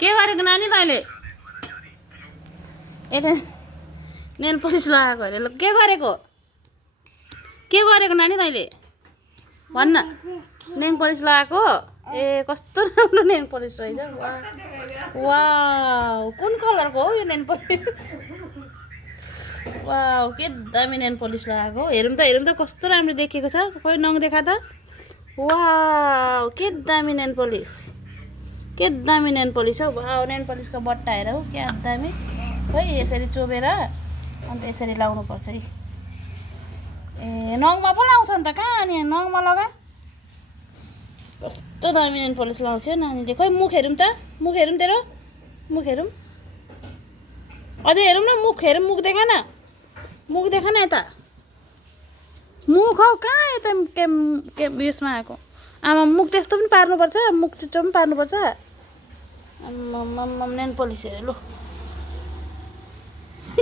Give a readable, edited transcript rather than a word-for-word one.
के गरेको नानी तैँले एक नेल पलिस लगाएको अरे ल के गरेको नानी तैँले भन्न नेल पलिस लगाएको ए कस्तो राम्रो नेल पलिस रहेछ वाउ कुन कलरको हो यो नेल पलिस वाउ के दामी नेल पलिस लगाएको हेरौँ त कस्तो राम्रो देखिएको छ खोइ नङ देखा त वाउ के दामी नेल पलिस हौ वाउ नेल पलिसको बट्टा हेर हौ क्या दामी खोइ यसरी चोबेर अन्त यसरी लाउनु पर्छ है ए नङमा पो लाउँछ नि त कहाँ अनि नङमा लगा कस्तो दामी नेल पलिस लाउँछ नानीले खोइ मुख हेरौँ तेरो मुख हेरौँ अझै हेरौँ न मुख देखा न यता मुख हौ कहाँ यता उयसमा आएको आमा मुख त्यस्तो पनि पार्नुपर्छ मुख चुच्चो पनि पार्नुपर्छ नेल पलिस हेर लु